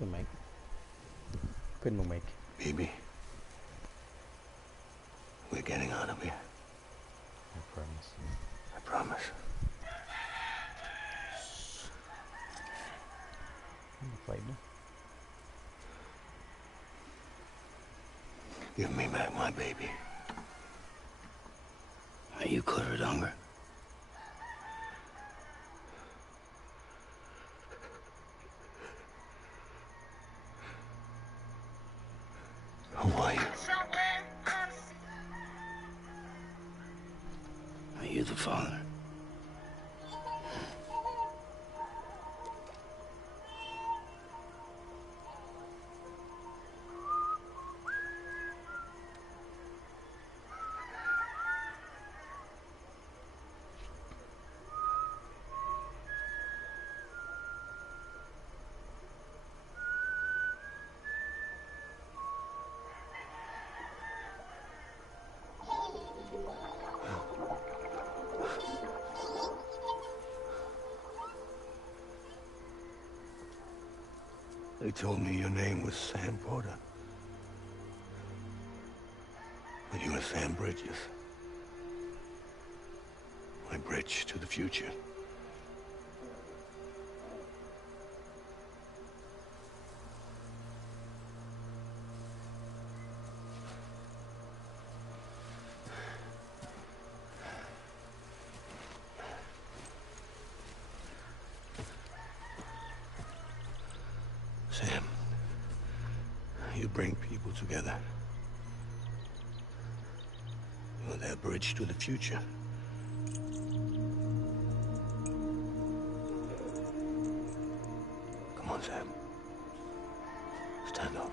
The mic. Pin mo mic. Baby, we're getting out of here. I promise. I promise. Fight na. Give me back my baby. Are you clear of hunger? Who are you? Are you the father? They told me your name was Sam Porter. But you were Sam Bridges. My bridge to the future. Sam, you bring people together. You're their bridge to the future. Come on, Sam. Stand up.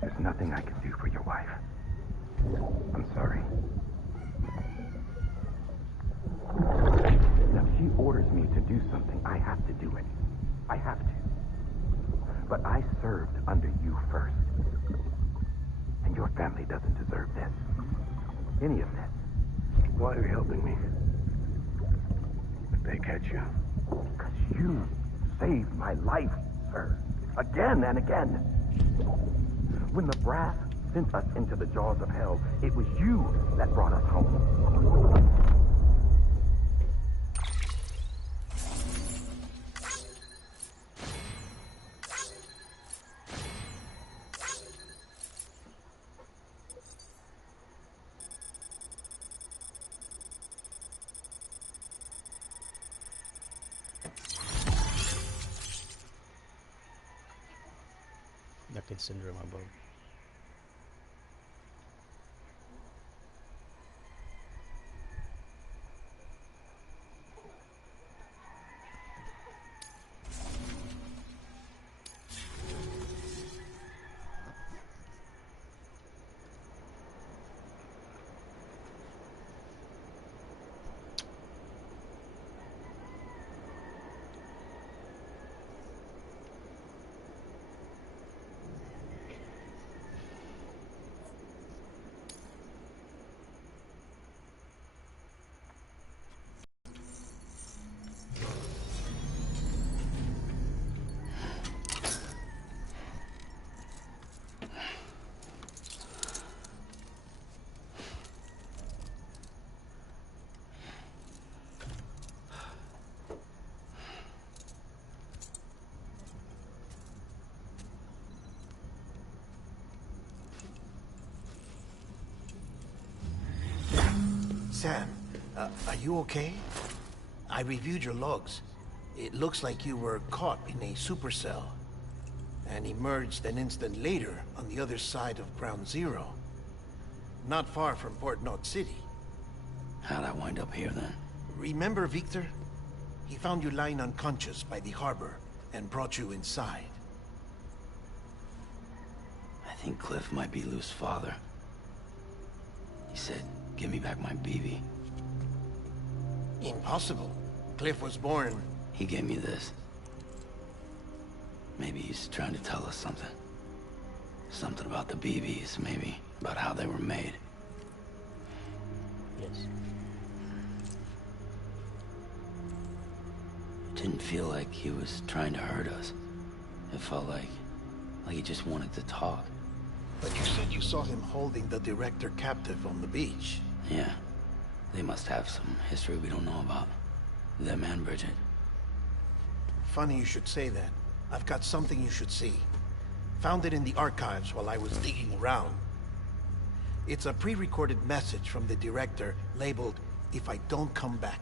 There's nothing I can do for your wife. I'm sorry. Now, if she orders me to do something, I have to do it. I have to. But I served under you first. And your family doesn't deserve this. Any of this. Why are you helping me? If they catch you. Because you saved my life, sir. Again and again. When the brass sent us into the jaws of hell, it was you that brought us home. Kid syndrome above. Sam, are you okay? I reviewed your logs. It looks like you were caught in a supercell and emerged an instant later on the other side of Ground Zero. Not far from Port Knot City. How'd I wind up here then? Remember Victor? He found you lying unconscious by the harbor and brought you inside. I think Cliff might be Lou's father. He said, give me back my BB. Impossible. Cliff was born... He gave me this. Maybe he's trying to tell us something. Something about the BBs, maybe. About how they were made. Yes. It didn't feel like he was trying to hurt us. It felt like he just wanted to talk. But you said you saw him holding the director captive on the beach. Yeah. They must have some history we don't know about. Them and Bridget. Funny you should say that. I've got something you should see. Found it in the archives while I was digging around. It's a pre-recorded message from the director labeled, "If I don't come back."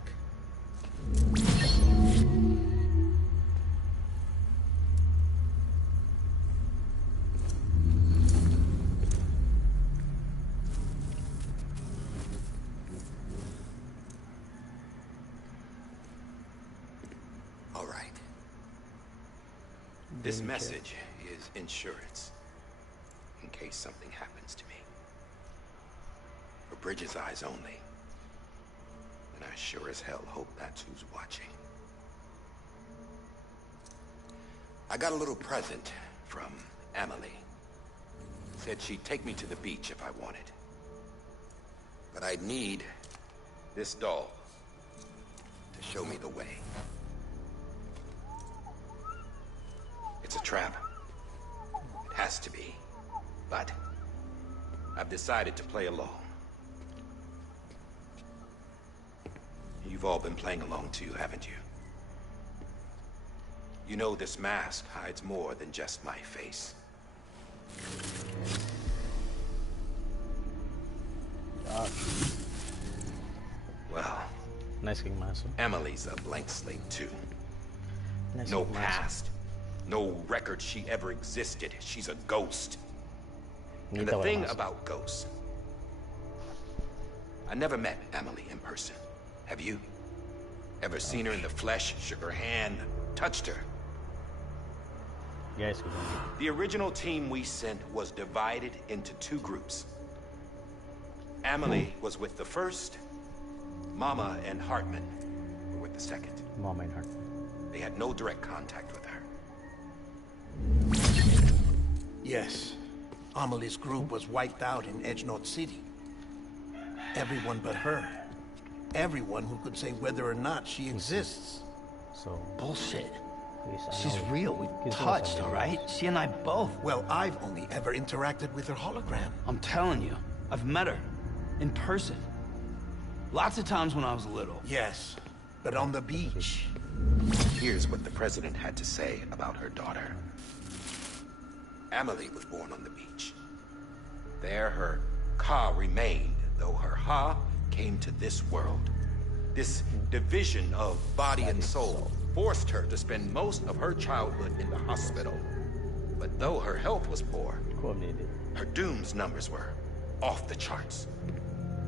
All right. This message is insurance, in case something happens to me. For Bridget's eyes only. And I sure as hell hope that's who's watching. I got a little present from Emily. Said she'd take me to the beach if I wanted. But I'd need this doll to show me the way. It's a trap. It has to be. But I've decided to play along. You've all been playing along too, haven't you? You know this mask hides more than just my face. Well, Nice king maso. Emily's a blank slate too. Nice No king maso. past. No record she ever existed. She's a ghost. And Nita the wala thing maso. about ghosts, I never met Emily in person. Have you? Ever seen her in the flesh, shook her hand, touched her? Guys, we're gonna The original team we sent was divided into two groups. Emily was with the first. Mama and Hartman were with the second. Mama and heart. They had no direct contact with her. Yes. Amelie's group was wiped out in Edge Knot City. Everyone but her. Everyone who could say whether or not she exists. So, Bullshit. please, I She's know- real. We He's touched, also all right? She and I both. Well, I've only ever interacted with her hologram. I'm telling you, I've met her. In person. Lots of times when I was little. Yes, but on the beach. Here's what the president had to say about her daughter. Emily was born on the beach. There her Ka remained, though her Ha came to this world. This division of body and soul forced her to spend most of her childhood in the hospital. But though her health was poor, Coordinated. her Doom's numbers were off the charts.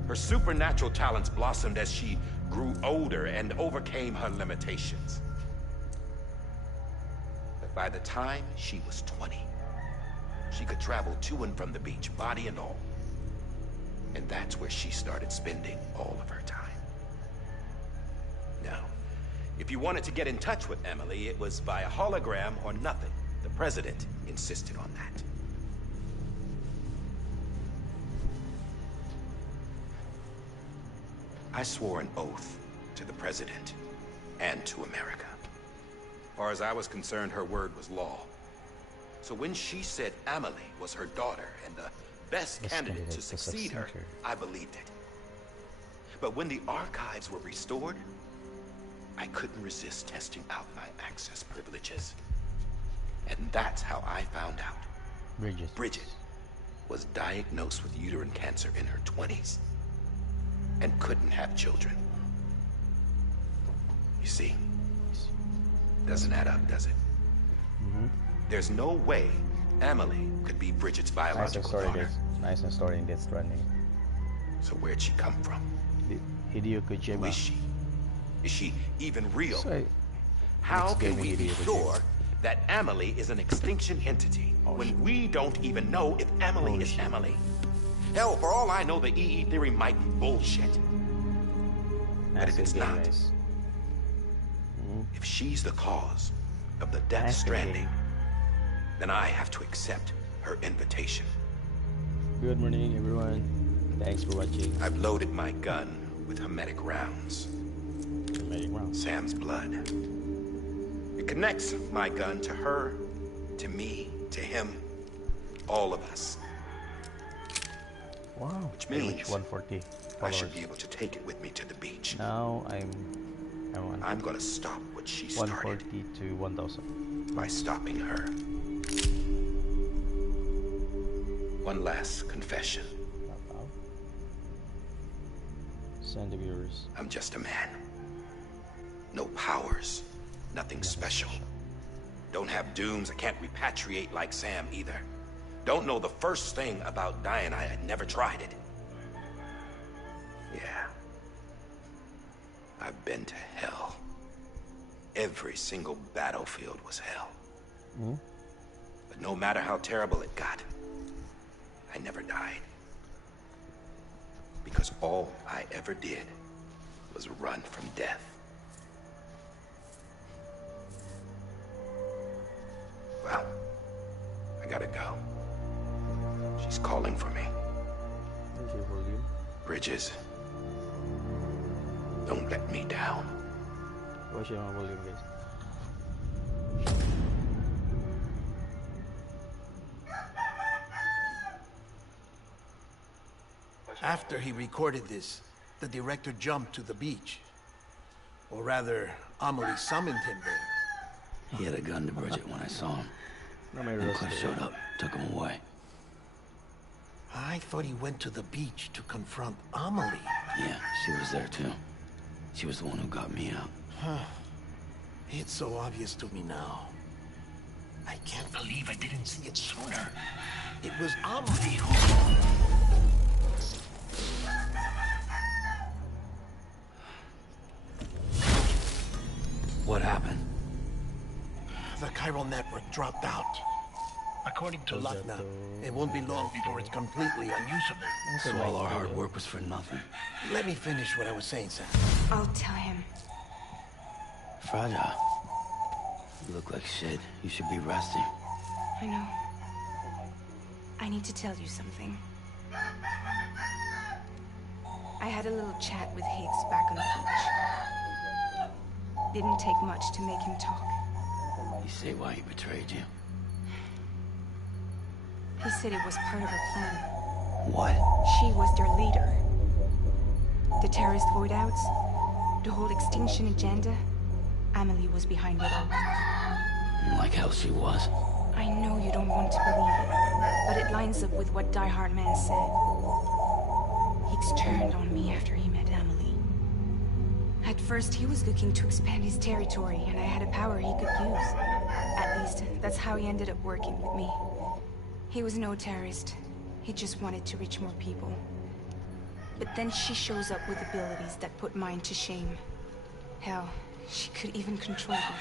Her supernatural talents blossomed as she grew older and overcame her limitations. But by the time she was 20, she could travel to and from the beach, body and all. And that's where she started spending all of her time. Now, if you wanted to get in touch with Emily, it was via hologram or nothing. The president insisted on that. I swore an oath to the president and to America. As far as I was concerned, her word was law. So when she said Emily was her daughter and the best candidate to succeed her, I believed it. But when the archives were restored, I couldn't resist testing out my access privileges. And that's how I found out. Bridget was diagnosed with uterine cancer in her 20s. and couldn't have children. You see? Doesn't add up, does it? There's no way Amelie could be Bridget's biological daughter. Nice and story in Death Stranding. So where'd she come from? Hideo Who Kojima. is she? Is she even real? So, How next can game we Hideo be Kojima. sure that Amelie is an extinction entity when we don't even know if Amelie is Amelie? Hell, for all I know, the EE theory might be bullshit. But if Nice it's game, not, guys. if she's the cause of the Death Nice Stranding, game. then I have to accept her invitation. Good morning, everyone. Thanks for watching. I've loaded my gun with hermetic rounds. Hermetic rounds. Sam's blood. It connects my gun to her, to me, to him, all of us. Wow. Which means 140 I followers. should be able to take it with me to the beach. Now I'm on I'm gonna stop what she started 140 to 1000. by stopping her. One last confession. Wow. Send the viewers. I'm just a man. No powers. Nothing special. Don't have dooms. I can't repatriate like Sam either. Don't know the first thing about dying. I had never tried it. Yeah. I've been to hell. Every single battlefield was hell. But no matter how terrible it got, I never died. Because all I ever did was run from death. Well, I gotta go. She's calling for me. Where's your volume? Bridges, don't let me down. Where's your volume, guys? After he recorded this, the director jumped to the beach. Or rather, Amelie summoned him there. He had a gun to Bridget when I saw him. No, my Then roast Cliff showed up, took him away. I thought he went to the beach to confront Amelie. Yeah, she was there too. She was the one who got me out. It's so obvious to me now. I can't believe I didn't see it sooner. It was Amelie who... What happened? The chiral network dropped out. According to Luckna, it won't be long before it's completely unusable. So all our hard work was for nothing. Let me finish what I was saying, Sam. I'll tell him. Fragile. You look like shit. You should be resting. I know. I need to tell you something. I had a little chat with Higgs back on the beach. Didn't take much to make him talk. You say why he betrayed you? He said it was part of her plan. What? She was their leader. The terrorist void outs, the whole extinction agenda, Amelie was behind it all. Like how she was. I know you don't want to believe it, but it lines up with what Die Hard Man said. Higgs turned on me after he met Amelie. At first, he was looking to expand his territory, and I had a power he could use. At least, that's how he ended up working with me. He was no terrorist. He just wanted to reach more people. But then she shows up with abilities that put mine to shame. Hell, she could even control them.